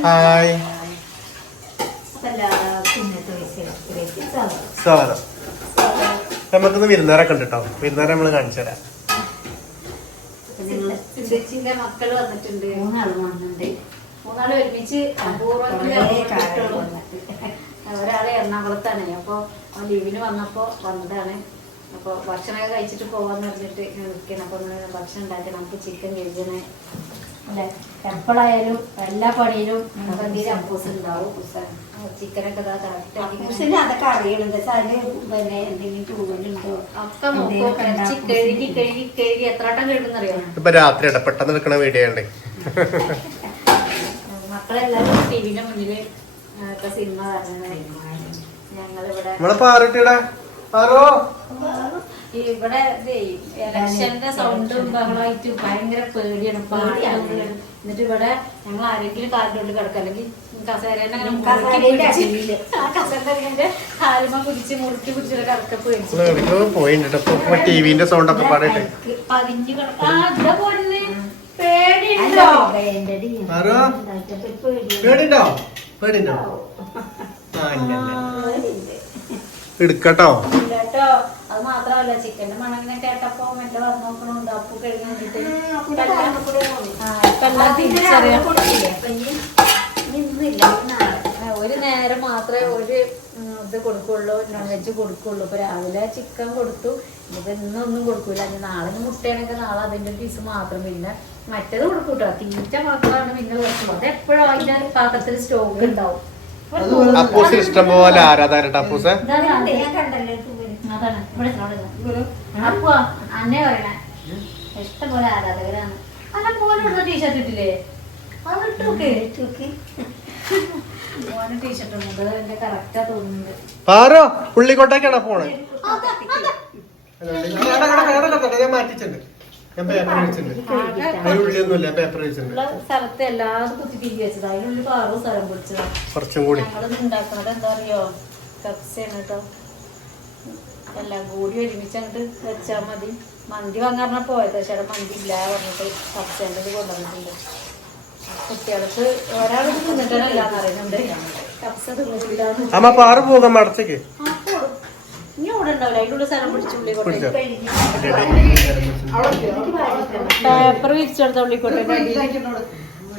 Hi. സ്വാഗതം. നമുക്കിന്ന് വിരുന്നുകാരൊക്കെ ഉണ്ട് കേട്ടോ. വിരുന്നുകാരെ നമ്മള് കാണിച്ചു തരാം. ചേച്ചിന്റെ മക്കള് വന്നിട്ടുണ്ട്. മൂന്നാള് ഒരുമിച്ച് ഒരാള് എറണാകുളത്താണ്. അപ്പൊ ലീവിന് വന്നപ്പോ വന്നതാണ്. അപ്പൊ ഭക്ഷണമൊക്കെ കഴിച്ചിട്ട് പോവാന്ന് പറഞ്ഞിട്ട് നിൽക്കണം. അപ്പൊ ഭക്ഷണം ഉണ്ടാക്കി നമുക്ക് ചിക്കൻ കഴിക്കണേ അല്ലെ. എപ്പോഴായാലും എല്ലാ പണിയിലും നമുക്ക് എന്തെങ്കിലും അപ്പൂസ് ഉണ്ടാവും. ചിക്കനൊക്കെ അതൊക്കെ അറിയണത് എന്തെങ്കിലും ചൂടുണ്ടോ ഒക്കെ നോക്കും. കഴുകി കഴുകി കഴുകി എത്ര വട്ടം കഴുകുന്നറിയോ? ഇപ്പൊ രാത്രിയുടെ പെട്ടെന്ന് എടുക്കണ വീഡിയോ ഉണ്ട്. മക്കളെല്ലാരും ടിവിന്റെ മുന്നില് ഇപ്പൊ സിനിമ ഞങ്ങളിവിടെ ഇവിടെ ഇലക്ഷന്റെ സൗണ്ടും ബഹളമായിട്ട് ഭയങ്കര പേടിയാണ്. എന്നിട്ട് ഇവിടെ ഞങ്ങൾ ആരെങ്കിലും കാലിന്റെ ഉള്ളിൽ കിടക്കുക, അല്ലെങ്കിൽ കസേരേനെ കസേരന്റെ കാലുമ പിടിച്ച് മുറുക്കി പിടിച്ചിട്ട് കിടക്ക ടിവിന്റെ സൗണ്ട് ഒക്കെ പാടട്ടെ. പതിഞ്ഞു കിടക്കാ പൊന്നെ പേടിയുണ്ടോ? എടുക്കട്ടോ. ഇല്ലട്ടോ. അത് മാത്രമല്ല, ചിക്കന്റെ മണങ്ങനെ കേട്ടപ്പോ മറ്റേ വന്ന് നോക്കണുണ്ട്. അപ്പു കഴിഞ്ഞ് ഒരു നേരം മാത്രമേ ഒരു ഇത് കൊടുക്കുള്ളൂ, നോൺ വെജ് കൊടുക്കുള്ളൂ. ഇപ്പൊ രാവിലെ ചിക്കൻ കൊടുത്തു. ഇപ്പൊ ഇന്നൊന്നും കൊടുക്കൂല. നാളെ മുട്ടയാണെങ്കിൽ നാളെ അതിന്റെ പീസ് മാത്രം. പിന്നെ മറ്റേത് കൊടുക്കൂട്ടോ. തീറ്റ മാത്രമാണ് പിന്നെ കൊടുക്കുള്ളൂ. അത് എപ്പോഴും അതിന്റെ പാത്രത്തിൽ സ്റ്റോക്ക് ഉണ്ടാവും. ഇഷ്ടം പോലെ ആരാധകരുണ്ട് അപ്പൂസ്. അപ്പൊ അന്നെ പറയണേ ഇഷ്ടംപോലെ ആരാധകരാണ്. അല്ല മോനെ ടീഷർട്ട് ഇട്ടില്ലേ? മോനെ ടീഷർട്ട് ഉണ്ട്. എന്റെ കറക്റ്റാ തോന്നുന്നുണ്ട്. പാറോ പുള്ളിക്കോട്ടേക്കാണോ പോണേ? ഞാൻ മാറ്റിച്ചിട്ടുണ്ട്. ഞാൻ പേപ്പർ വെച്ചിട്ടുണ്ട്. പേപ്പർ വെച്ചിട്ടുണ്ട്. സ്ഥലത്ത് എല്ലാതും കുത്തി തിരികെ വെച്ചത്. അതിനുള്ളിൽ പാറും സ്ഥലം പിടിച്ചതാ. കുറച്ചും കൂടി ഞങ്ങളത് ഉണ്ടാക്കുന്നത് എന്താ അറിയോ? കപ്സയാണ് കേട്ടോ. എല്ലാം കൂടി ഒരുമിച്ച് അങ്ങോട്ട് വെച്ചാൽ മതി. മന്തി വാങ്ങാറിനാ പോയത്. പക്ഷേ അവിടെ മന്തി ഇല്ല പറഞ്ഞിട്ട് കപ്സേൻ്റെ ഇത് കൊണ്ടുവന്നിട്ടുണ്ട്. കുട്ടികൾക്ക് ഒരാൾക്ക് തിന്നിട്ടാണെല്ലാന്ന് അറിയുന്നുണ്ട്. കപ്സ തിന്നിട്ടില്ലാന്ന് അമ്മ പാറ പോകാൻ മടച്ചേക്ക്. ഇനി ഇവിടെ ഉണ്ടാവില്ല. അതിനുള്ള സ്ഥലം പിടിച്ചുള്ളി കൊണ്ടേ പേപ്പർ വിരിച്ചെടുത്ത ഉള്ളിക്കോട്ടെ.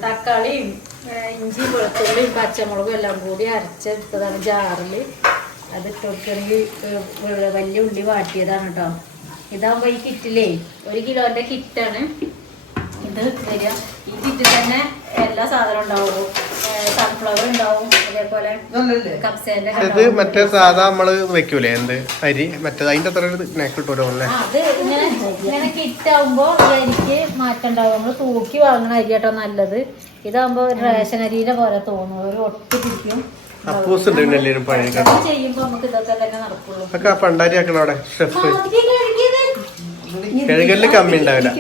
തക്കാളിയും ഇഞ്ചി വെളുത്തുള്ളിയും പച്ചമുളകും എല്ലാം കൂടി അരച്ചെടുത്തതാണ് ജാറിൽ. അത് ഇട്ടുകൊടുക്കണമെങ്കിൽ വലിയ ഉള്ളി വാട്ടിയതാണ് കേട്ടോ. ഇതാകുമ്പോൾ ഈ കിറ്റിലേ 1 കിലോന്റെ കിറ്റാണ് ഇത് തരിക. ഈ കിറ്റിൽ തന്നെ എല്ലാ സാധനവും ഉണ്ടാവും. സൺഫ്ലവർ ഉണ്ടാവും, അതേപോലെ കപ്സേന്റെ മറ്റേ സാധാ നമ്മള് വെക്കൂലേ എന്ത് അരി മറ്റേത് അതിന്റെ അത്ര കിട്ടൂലോ. അത് ഇങ്ങനെ കിറ്റാവുമ്പോ ഈ അരിക്ക് മാറ്റം ഉണ്ടാവും. നമ്മള് തൂക്കി വാങ്ങണ അരി കേട്ടോ നല്ലത്. ഇതാകുമ്പോ റേഷൻ അരിയുടെ പോലെ തോന്നും. ഒരു ഒട്ടി പിടിക്കും. ചെയ്യുമ്പോ നമുക്ക് ഇതൊക്കെ തന്നെ നടക്കുള്ളൂ. പണ്ടാരി ആക്കണ അവിടെ കഴുകലിന് കമ്മി ഉണ്ടാവില്ല.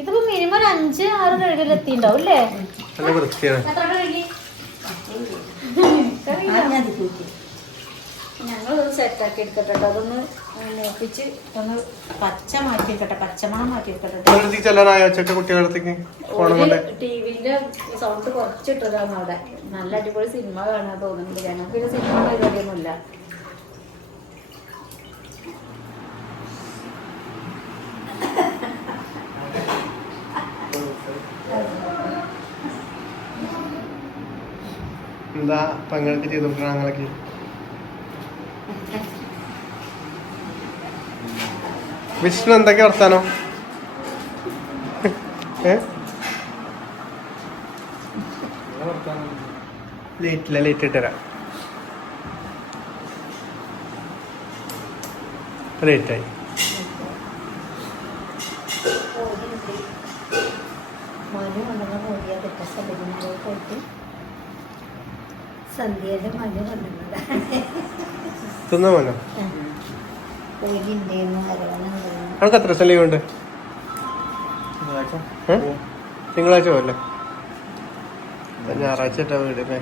ഇതിപ്പോ മിനിമം 5-6 കഴുകൽ എത്തിണ്ടാവും അല്ലേ? നല്ല വൃത്തിയാണ്. ഞങ്ങൾ സെറ്റാക്കി എടുക്കട്ടെ. അതൊന്ന് മൂപ്പിച്ച് ഒന്ന് പച്ച മാറ്റി വെക്കട്ടെ. പച്ചമണം മാറ്റി വെക്കട്ടെ. ടിവിന്റെ സൗണ്ട് കുറച്ചിട്ടതാണ് അവിടെ. നല്ല അടിപൊളി സിനിമ കാണാൻ തോന്നുന്നുണ്ട്. ഞങ്ങൾക്ക് സിനിമ പരിപാടിയൊന്നുമില്ല. എന്താ പങ്ങൾക്ക് ചെയ്തോണ്ടിരുന്ന ഞങ്ങളൊക്കെ വിഷ്ണു എന്തൊക്കെ വർത്താനോ? ലേറ്റ് ഇട്ടരാം. ലേറ്റായി. തിന്നോ മോനോ? അനക്ക് എത്ര ദിവസം ലീവ് ഉണ്ട്? തിങ്കളാഴ്ച പോലെ ഞായറാഴ്ച ഇട്ടാ വീട് അല്ലേ?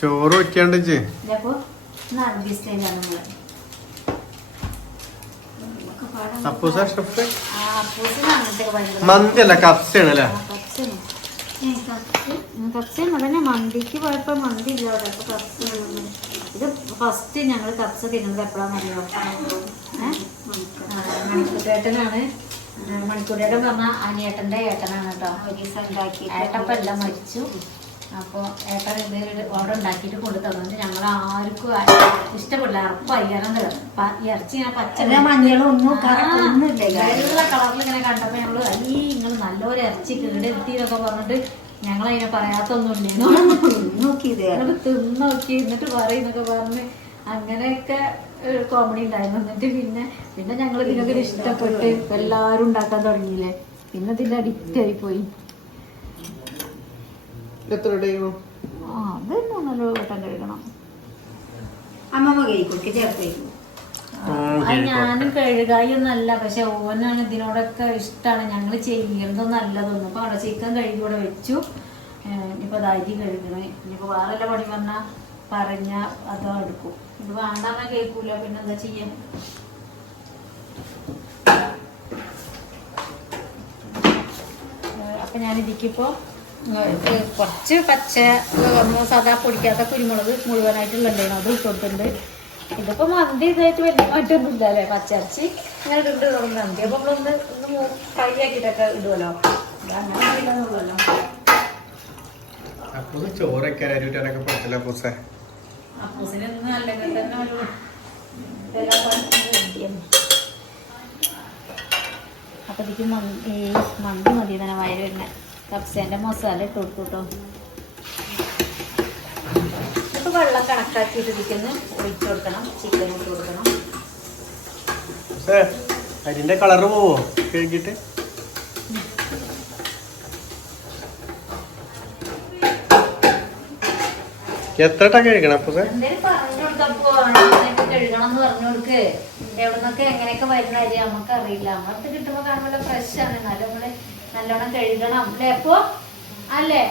ചോറ് വെക്കാണ്ട് അപ്പൂസ ഷെഫ് അപ്പൂസിന് അങ്ങനത്തെ ഭയങ്കര മന്തി അല്ല കപ്സയാണ് അല്ലേ? കപ്സയാണ് അതന്നെ. മന്തിക്ക് പോയപ്പോ മന്തി ഇല്ല അവിടെ. അപ്പൊ കപ്സയാണ്. ഇത് ഫസ്റ്റ് ഞങ്ങൾ കപ്സ തിന്നുന്നത് എപ്പോഴാണെന്നറിയോ? മണിക്കൂട്ടേട്ടനാണ്. മണിക്കൂട്ടേട്ടൻ പറഞ്ഞ അനിയേട്ടൻ്റെ ഏട്ടനാണ് കേട്ടോ. ഏട്ടപ്പം എല്ലാം മരിച്ചു. അപ്പോൾ ഏട്ടൻ ഇത് ഓർഡർ ഉണ്ടാക്കിയിട്ട് കൊണ്ടു തന്നിട്ട് ഞങ്ങൾ ആർക്കും ഇഷ്ടപ്പെടില്ല. അറപ്പായി. കാരണം ഇറച്ചി ഇങ്ങനെ പച്ച മഞ്ഞളൊന്നും വെള്ള കളറിൽ ഇങ്ങനെ കണ്ടപ്പോൾ ഞങ്ങൾ നിങ്ങൾ നല്ലൊരു ഇറച്ചി കേടെത്തിന്നൊക്കെ പറഞ്ഞിട്ട് ഞങ്ങൾ അതിനെ പറയാത്തൊന്നുമില്ല. തിന്നോക്കി എന്നിട്ട് പറയുന്നൊക്കെ പറഞ്ഞ് അങ്ങനെയൊക്കെ കോമഡി ഉണ്ടായിരുന്നു. എന്നിട്ട് പിന്നെ ഞങ്ങൾ ഇതിനൊക്കെ ഇഷ്ടപ്പെട്ട് എല്ലാവരും ഉണ്ടാക്കാൻ തുടങ്ങിയില്ലേ. പിന്നെ ഇതിന്റെ അഡിക്റ്റ് ആയിപ്പോയി. എത്ര ടൈം? അത് 3-4 വട്ടം കഴിക്കണം. അമ്മമ്മ കഴിക്കും ചേർത്തേക്കും. അത് ഞാനും കഴുകായി ഒന്നല്ല, പക്ഷെ ഓനാണ് ഇതിനോടൊക്കെ ഇഷ്ടമാണ്. ഞങ്ങൾ ചെയ്യുന്നതും നല്ലതൊന്നും. ഇപ്പൊ അവിടെ ചിക്കൻ കഴുകി ഇവിടെ വെച്ചു. ഇനിയിപ്പോ അരി കഴുകണേ. ഇനിയിപ്പോ വേറെ പണി പറഞ്ഞാൽ അതോ എടുക്കും. ഇത് വേണ്ടാന്നാ കേൾക്കൂല. പിന്നെ എന്താ ചെയ്യാൻ? അപ്പൊ ഞാൻ ഇതിക്കിപ്പോ കുറച്ച് പച്ച സാധാ പൊടിക്കാത്ത കുരുമുളക് മുഴുവനായിട്ടുള്ളതാണ് അത് ഇട്ട് കൊടുത്തിട്ടുണ്ട്. ഇതിപ്പോ മന്തി ഇതായിട്ട് വലിയ മാറ്റൊന്നും ഇല്ല അല്ലേ? പച്ചരച്ചി ഇങ്ങനെ ഇട്ട് തുടങ്ങും. മന്തി അപ്പൊ നമ്മളൊന്ന് ഫ്രൈ ആക്കിയിട്ടൊക്കെ ഇടുമല്ലോ. അങ്ങനെ ഇല്ലെന്നുള്ളല്ലോ. അപ്പൂസിനൊന്നും അല്ലെങ്കിൽ തന്നെ ഒരു അപ്പൊ ഇതിക്ക് മന്തി മതി തന്നെ വയറ് തന്നെ. കപ്സേന്റെ മസാല ഇട്ട് കൊടുക്കും കേട്ടോ. ഇപ്പൊ വെള്ളം കണക്കാക്കിയിട്ട് ഇതിക്കൊന്ന് ഒഴിച്ചു കൊടുക്കണം. ചിക്കൻ ഇട്ട് കൊടുക്കണം. അരിന്റെ കളറ് പോവോ കഴുകിട്ട്? എത്ര കഴുകണം? അപ്പൊ എന്തേലും പറഞ്ഞു കൊടുത്തപ്പോ കഴുകണം എന്ന് പറഞ്ഞു കൊടുക്ക്. എവിടുന്നൊക്കെ എങ്ങനെയൊക്കെ വരുന്ന അരി നമുക്ക് അറിയില്ല. നമ്മളടുത്ത് കിട്ടുമ്പോ കാണുമ്പോൾ ഫ്രഷ് ആണ്. നമ്മള് നല്ലോണം കഴുകണം അല്ലേ? അപ്പൊ അല്ലേ?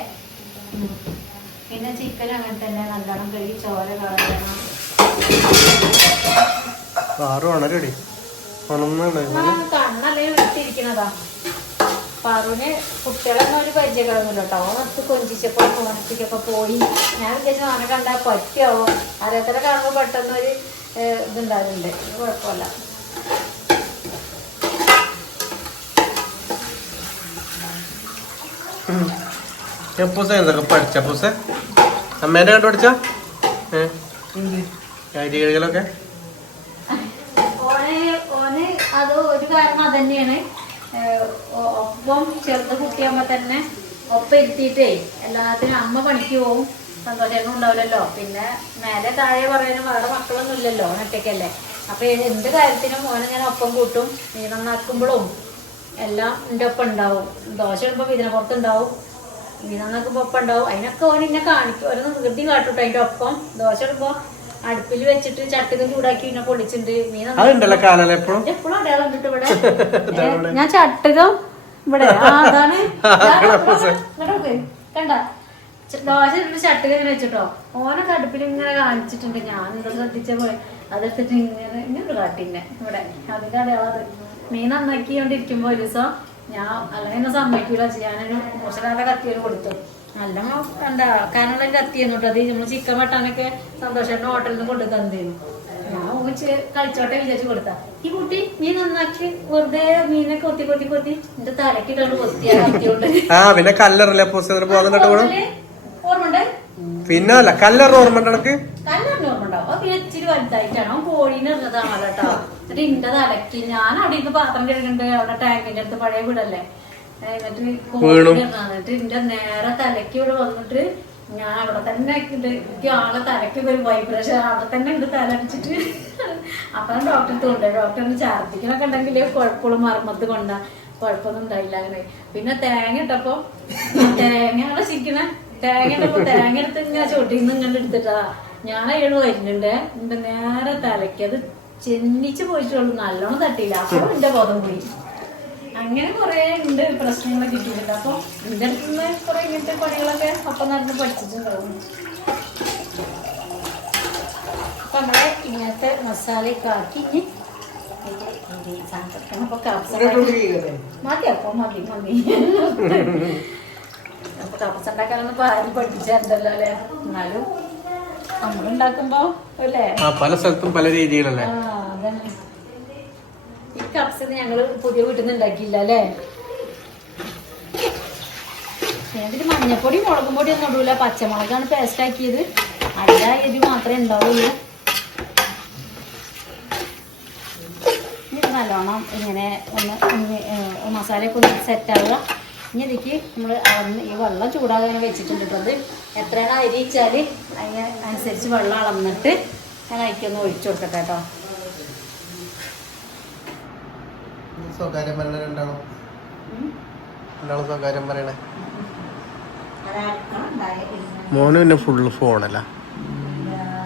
പിന്നെ ചിക്കൻ അങ്ങനെ തന്നെ നല്ലോണം കഴുകി ചോര കളയണം. കണ്ണല്ലേ വിട്ടിരിക്കണതാ. പാറുവിന് കുട്ടികളൊന്നും ഒരു പരിചയപ്പെടുന്നില്ല കേട്ടോ. ഓനത്ത് കൊഞ്ചിച്ചപ്പോ ഓണത്തിക്കൊക്കെ പോയി. ഞാൻ വിചാരിച്ചു ഓനെ കണ്ടാൽ പറ്റുമോ. അറിയാത്തന്നെ കാണുമ്പോൾ പെട്ടെന്നൊരു ഇതുണ്ടാകുന്നുണ്ട്. കുഴപ്പമില്ല. പഠിച്ച പൂസ അമ്മേന്റെ കണ്ടു പഠിച്ച കഴുകലൊക്കെ ഓന് അത് ഒരു കാരണം അതന്നെയാണ്. ഒപ്പം ചെറുത് കുട്ടിയാകുമ്പോ തന്നെ ഒപ്പം ഇരുത്തിയിട്ടേ എല്ലാത്തിനും അമ്മ പണിക്ക് പോവും. സന്തോഷം ഉണ്ടാവില്ലല്ലോ. പിന്നെ മേലെ താഴെ പറയാനും വേറെ മക്കളൊന്നും ഇല്ലല്ലോ. ഒറ്റയ്ക്കല്ലേ. അപ്പൊ എന്ത് കാര്യത്തിനും ഓനെ ഞാൻ ഒപ്പം കൂട്ടും. മീൻ നന്നാക്കുമ്പോഴും എല്ലാം എൻ്റെ ഒപ്പം ഉണ്ടാവും. ദോശ ഇടുമ്പോ ഇതിനപ്പുറത്തുണ്ടാവും. മീൻ നന്നാക്കുമ്പോ ഒപ്പം ഉണ്ടാവും. അതിനൊക്കെ ഓൻ എന്നെ കാണിക്കും. ഓരോ നിർത്തി കാട്ടുട്ടോ. അതിന്റെ ഒപ്പം ദോശ ഇടുമ്പോ അടുപ്പിൽ വെച്ചിട്ട് ചട്ടിക ചൂടാക്കി പിന്നെ പൊടിച്ചിട്ടുണ്ട്. മീൻ എപ്പോഴും അടയാളം കണ്ടിട്ട് ഇവിടെ ഞാൻ ചട്ടുകം ഇവിടെ അതാണ് കണ്ട ദോശ ചട്ടുക ഇങ്ങനെ വെച്ചിട്ടോ. ഓനൊക്കെ അടുപ്പിൽ ഇങ്ങനെ കാണിച്ചിട്ടുണ്ട്. ഞാൻ എന്താ ശ്രദ്ധിച്ച പോലെ അതെടുത്തിട്ട് ഇങ്ങനെ കാട്ടിന്നെ ഇവിടെ അതിന്റെ അടയാളം. അത് മീൻ നന്നാക്കിക്കൊണ്ടിരിക്കുമ്പോ ഒരു ദിവസം ഞാൻ അല്ലെങ്കിൽ എന്നെ സമ്മതിക്കൂല. ഞാനൊരു മോശക്കാരുടെ കത്തിയൊരു കൊടുത്തു. നല്ല എന്താ കാനുള്ള കത്തിയെന്നു കേട്ടോ. അത് നമ്മൾ ചിക്കൻ വെട്ടാനൊക്കെ സന്തോഷേട്ടൻ്റെ ഹോട്ടലിൽ നിന്ന് കൊണ്ടു തന്നിരുന്നു. ഞാൻ ഒന്നിച്ച് കളിച്ചോട്ടെ വിചാരിച്ചു കൊടുത്താ. ഈ കുട്ടി മീൻ നന്നാക്കി വെറുതെ മീനെ കൊത്തി എന്റെ തലക്കിട്ട് കൊത്തിയാ കത്തിയോണ്ട്. ഓർമ്മണ്ട്? പിന്നല്ല കല്ലറിന് ഓർമ്മ കല്ലറിന് ഓർമ്മ ഉണ്ടാവും. അത് പിന്നെ ഇച്ചിരി വലുതായിട്ടാണ്. അവൻ കോഴീനെ ഇടുന്നതാണല്ലോ കേട്ടോ. എന്നിട്ട് ഇന്റെ തലക്ക് ഞാൻ അവിടെ ഇരുന്ന് പാത്രം കഴുകുന്നുണ്ട്. അവിടെ ടാങ്കിന്റെ അടുത്ത് പഴയ വീടല്ലേ. എന്നിട്ട് കോഴിട്ട് ഇന്റെ നേരെ തലക്ക് ഇവിടെ വന്നിട്ട് ഞാൻ അവിടെ തന്നെ എനിക്ക് ആളെ തലക്ക് ഒരു വൈബ്രേഷൻ അവിടെ തന്നെ ഉണ്ട് തല അടിച്ചിട്ട്. അപ്പം ഡോക്ടറെ കൊണ്ടുപോയി. ഡോക്ടറിന് ഛർദിക്കണൊക്കെ ഉണ്ടെങ്കിൽ കുഴപ്പമുള്ള മർമ്മത്ത് കൊണ്ടാ. കുഴപ്പമൊന്നും ഉണ്ടായില്ല. അങ്ങനെ പിന്നെ തേങ്ങ ഇട്ടപ്പോ തേങ്ങ ചിക്കണ തേങ്ങ ഇട്ടപ്പോ തേങ്ങ എടുത്ത് ഇങ്ങനെ ചോട്ടിന്ന് ഇങ്ങനെ എടുത്തിട്ടാ ഞാൻ അയാൾ വരുന്നുണ്ട്. എന്റെ നേരെ തലയ്ക്ക് അത് ചെന്നിച്ച് പോയിട്ടുള്ളൂ. നല്ലോണം തട്ടിയില്ല. അപ്പോഴും എന്റെ ബോധം പോയി. അങ്ങനെ കുറെ ഉണ്ട് പ്രശ്നങ്ങളൊക്കെ കിട്ടിയിട്ടുണ്ട്. അപ്പൊ എന്റെ അടുത്ത് നിന്ന് കുറെ ഇങ്ങനത്തെ പണികളൊക്കെ അപ്പം നടന്ന് പഠിച്ചിട്ടുണ്ടാവും. അപ്പൊ നമ്മളെ ഇങ്ങനത്തെ മസാലയൊക്കെ ആക്കി ഇനി മതി സാധനം അപ്പൊ കപ്സ മതി അപ്പൊ മതി അപ്പൊ കപ്സ ഉണ്ടാക്കാനൊന്നും ആരും പഠിപ്പിച്ചിട്ടുണ്ടല്ലോ അല്ലേ എന്നാലും നമ്മളുണ്ടാക്കുമ്പോ അല്ലേ പല സ്ഥലത്തും പല രീതികളല്ലേ. അതന്നെ ഈ കപ്സ് ഞങ്ങള് പുതിയ വീട്ടിൽ നിന്ന് ഉണ്ടാക്കിയില്ല അല്ലേ. ഇതിന് മഞ്ഞപ്പൊടി മുളകും പൊടി ഒന്നും ഇടൂല, പച്ചമുളകാണ് പേസ്റ്റ് ആക്കിയത്. അല്ല എരി മാത്രമേ ഉണ്ടാവുള്ളൂ. ഇത് നല്ലോണം ഇങ്ങനെ ഒന്ന് മസാലയൊക്കെ ഒന്ന് സെറ്റാവുക. ഇനി ഇതിക്ക് നമ്മൾ അളന്ന് ഈ വെള്ളം ചൂടാകാൻ വെച്ചിട്ടുണ്ട്. ഇപ്പം അത് എത്രയാണ് അരി വെച്ചാൽ അതിന് അനുസരിച്ച് വെള്ളം അളന്നിട്ട് ഞാൻ അതിക്കൊന്ന് ഒഴിച്ചു കൊടുക്കട്ടെ കേട്ടോ. സ്വകാര്യം പറയണ രണ്ടാളും സ്വകാര്യം പറയണേ. മോന് പിന്നെ ഫുള്ള് ഫോണല്ല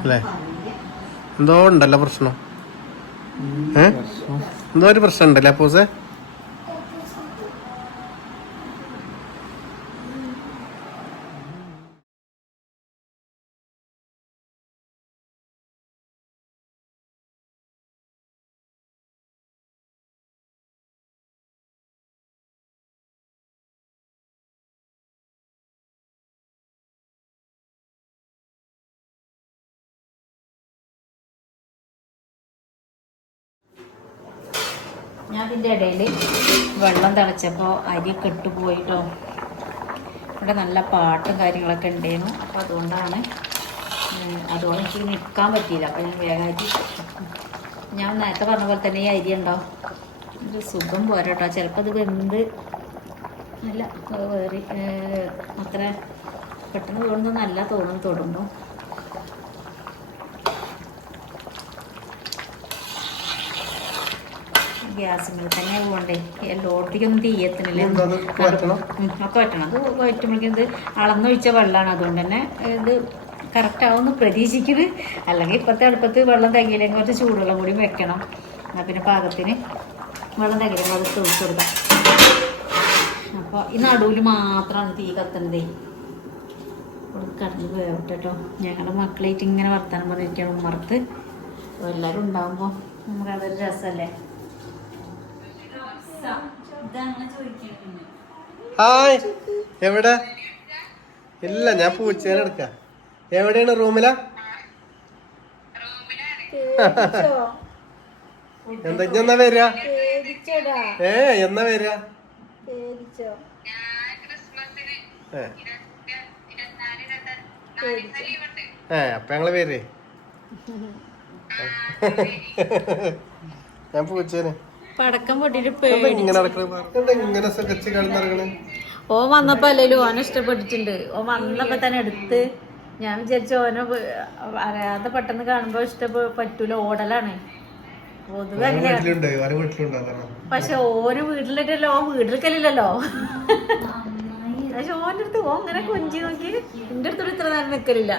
അല്ലേ? എന്തോ ഉണ്ടല്ലോ പ്രശ്നം. എന്തോ ഒരു പ്രശ്നം ഉണ്ടല്ലേ അപ്പൂസേ? ഞാൻ ഇതിൻ്റെ ഇടയിൽ വെള്ളം തിളച്ചപ്പോൾ അരി കെട്ടുപോയിട്ടോ. ഇവിടെ നല്ല പാട്ടും കാര്യങ്ങളൊക്കെ ഉണ്ടായിരുന്നു. അപ്പോൾ അതുകൊണ്ടാണ് എനിക്ക് നിൽക്കാൻ പറ്റിയില്ല. അപ്പോൾ ഞാൻ വേഗമായിട്ട് ഞാൻ നേരത്തെ പറഞ്ഞ പോലെ തന്നെ ഈ അരി ഉണ്ടാവും ഒരു സുഖം പോരാട്ടോ. ചിലപ്പോൾ അത് വെന്ത് നല്ല വേറി അത്ര പെട്ടെന്ന് തോന്നുന്നു നല്ല തൊടുമ്പോൾ. ഗ്യാസിൽ തന്നെ പോകണ്ടേ, എല്ലായിടത്തേക്കൊന്നും തീയത്തിനില്ല. ഒക്കെ വറ്റണം. അത് വറ്റുമ്പോഴേക്കും ഇത് അളന്നൊഴിച്ച വെള്ളമാണ്. അതുകൊണ്ട് തന്നെ ഇത് കറക്റ്റ് ആവുമെന്ന് പ്രതീക്ഷിക്കുന്നത്. അല്ലെങ്കിൽ ഇപ്പോഴത്തെ അടുപ്പത്ത് വെള്ളം തികയില്ലെങ്കിൽ കുറച്ച് ചൂടുവെള്ളം കൂടി വെക്കണം. എന്നാൽ പിന്നെ പാകത്തിന് വെള്ളം തികയില്ലെങ്കിൽ അത് ഒഴിച്ചു കൊടുക്കാം. അപ്പോൾ ഈ നടുവിൽ മാത്രമാണ് തീ കത്തുന്നതേ. കടന്ന് വേവട്ടെ കേട്ടോ. ഞങ്ങളുടെ മക്കളായിട്ട് ഇങ്ങനെ വർത്താനം പറഞ്ഞിരിക്കണം ഉമ്മർത്ത്. എല്ലാവരും ഉണ്ടാകുമ്പോൾ നമുക്കതൊരു രസമല്ലേ. ഹായ്, എവിടെ? ഇല്ല, ഞാൻ പൂച്ചേനെ എടുക്ക. എവിടെയാണ്? റൂമിലാ? എന്നാ വരിക? എന്നാ വരിക? അപ്പൊ ഞങ്ങള് പേര് ഞാൻ പൂച്ചേനെ പടക്കം പൊട്ടിട്ട് ഓ വന്നപ്പോ അല്ലേലും ഓനെ ഇഷ്ടപ്പെട്ടിട്ടുണ്ട്. ഓ വന്നപ്പോ തന്നെ എടുത്ത് ഞാൻ വിചാരിച്ചു ഓനെ അറിയാതെ പെട്ടെന്ന് കാണുമ്പോ പറ്റൂല, ഓടലാണ് പൊതുവെ. പക്ഷെ ഓരോ വീട്ടിലിട്ടല്ലോ, ഓ വീട്ടിലേക്കല്ലോ. പക്ഷെ ഓന്റെ അടുത്ത് ഓ അങ്ങനെ കൊഞ്ചി നോക്കി എന്റെ അടുത്തോട് ഇത്ര നേരം നിക്കലില്ല.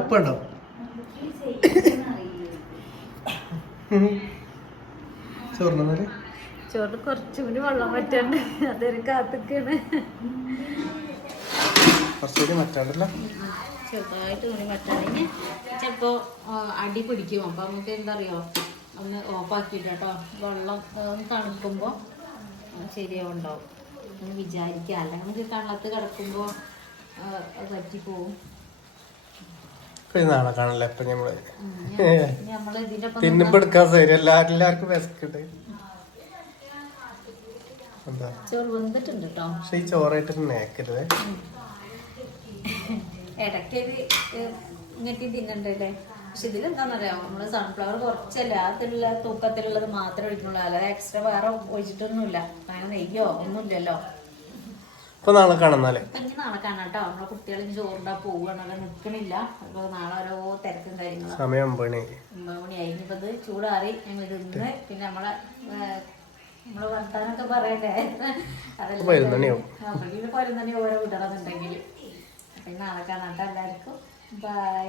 അപ്പുണ്ടോ? ചോറിന് കുറച്ചും കൂടി വെള്ളം പറ്റണ്ട്. അതൊരു കാത്തിക്കാണ്. ചെറുതായിട്ട് തുണി പറ്റാണെങ്കിൽ ചിലപ്പോ അടി പിടിക്കും. അപ്പൊ നമുക്ക് എന്താ അറിയോ, ഒന്ന് ഓഫാക്കിയിട്ട് കേട്ടോ. വെള്ളം തണുക്കുമ്പോ ശരിയാവുണ്ടാവും എന്ന് വിചാരിക്കുക. അല്ലെങ്കിൽ നമുക്ക് കള്ളത്ത് കിടക്കുമ്പോ പറ്റിപ്പോവും. നാളെ കാണല്ലേ ഇപ്പൊ നമ്മള് തിന്നുമ്പെടുക്കാൻ എല്ലാവർക്കും വിശക്കുണ്ട്. എന്താ ചോറ് വെന്തിട്ടുണ്ട് കേട്ടോ. പക്ഷെ ഈ ചോറായിട്ട് നേക്കരുത്. ഇടയ്ക്ക് ഇങ്ങനത്തെ തിന്നണ്ടല്ലേ. പക്ഷെ ഇതിലെന്താന്നറിയാമോ, നമ്മള് സൺഫ്ലവർ കുറച്ചല്ല അതിലുള്ള തൂക്കത്തിലുള്ളത് മാത്രമേ ഒഴിക്കുള്ളൂ. അല്ലാതെ എക്സ്ട്രാ വേറെ ഒഴിച്ചിട്ടൊന്നുമില്ല. അങ്ങനെ നെയ്യോ ഒന്നുമില്ലല്ലോ. ഇപ്പൊ നാളെ കാണാന്നാലേ ഇനി നാളെ കാണാം കേട്ടോ. നമ്മളെ കുട്ടികൾ ചോറിണ്ടാ പോവുകയാണല്ലോ, നിൽക്കണില്ല. അപ്പൊ നാളെ ഓരോ തിരക്കും കാര്യങ്ങളും. സമയം 9 മണിയായി. ഇനിയിപ്പോ ഇത് ചൂടാറി ഞങ്ങൾ തിന്ന് പിന്നെ നമ്മളെ വർത്താനൊക്കെ പറയണ്ടേ. അതെല്ലാം 11 മണി ഓരോ വിടണമെന്നുണ്ടെങ്കിൽ. അപ്പൊ നാളെ കാണാം കേട്ടോ എല്ലാവർക്കും. ബൈ.